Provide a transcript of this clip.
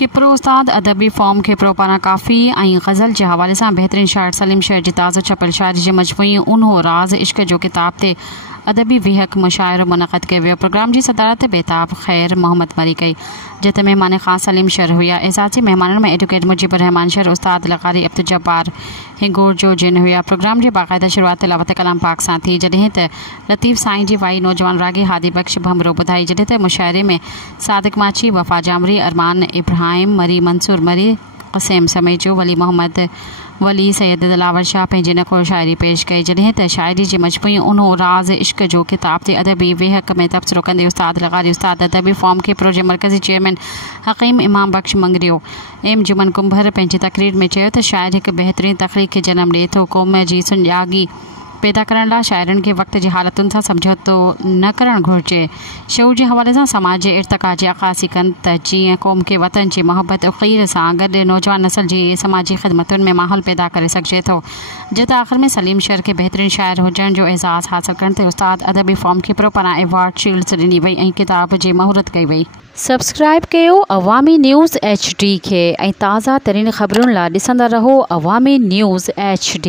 किप्रो उस्ताद अदबी फॉर्म किप्रो पाना काफ़ी ऐं गज़ल के हवाले से बेहतरीन शायर सलीम शेर जी ताज़ो छपियल शायरी जी मजमूई उन्हो राज इश्क जो किताब ते अदबी विहक मुशाइरो मुनक़द कयो वियो। प्रोग्राम की सदारत बेताब खैर मोहम्मद मरी कई, जिते मेहमान ख़ास सलीम शेर हुआ। एसासी मेहमानों में एडवोकेट मुजीबर रहमान शेर, उस्ताद लकारी अब्दुल जब्बार हिंगोर जो जिन हुआ। प्रोग्राम की बाकायदा शुरुआत तिलावत कलाम पाक सां थी, जॾहिं त लतीफ़ साईं जी वाई नौजवान रागी हादी बख्श भमरो ॿुधाई, जॾहिं त मुशाइरे में सादिक माची, वफ़ा जामरी, अरमान इब्राहिम मरी, मंसूर मरी, क़सेम समेजो, वली मोहम्मद वली, सैयद दिलावर शाह पंहिंजी नखो शायरी पेश कई, जॾहिं त शायरी जी मजमूई उन्हो राज इश्क जो किताब ते अदबी विहक में तबसरो कंदे उस्ताद लकारी उस्ताद अदबी फॉर्म किप्रो जे मरकज़ी चेयरमैन हकीम इमाम बख्श मंगरियो एम जुमन कुंभर पंहिंजी तकरीर में चयो त शाइर हिकु बहितरीन तख़लीक़ खे जनम ॾिए थो। क़ौम जी सुञागी पैदा करण लाइ शाइरनि खे वक़्त जी हालतुनि सां समझौतो न करणु घुरिजे। शऊर जे हवाले सां समाज जे इर्तिक़ा जी अक्कासी कनि त जीअं क़ौम खे वतन जी मोहबत उक़ीर सां गॾु नौजवान नस्ल जी समाजी ख़िदमतुनि में माहौल पैदा करे सघिजे थो। जिते आख़िर में सलीम शेर खे बहितरीन शाइर हुजण जो एज़ाज़ हासिल करण ते उस्ताद अदबी फॉर्म किप्रो पारां एवार्ड शील्ड्स ॾिनी वई ऐं किताब जी महूरत कई वई। सब्सक्राइब कयो अवामी न्यूज़ HD खे ऐं ताज़ा तरीन ख़बरुनि लाइ ॾिसंदा रहो अवामी न्यूज़ HD।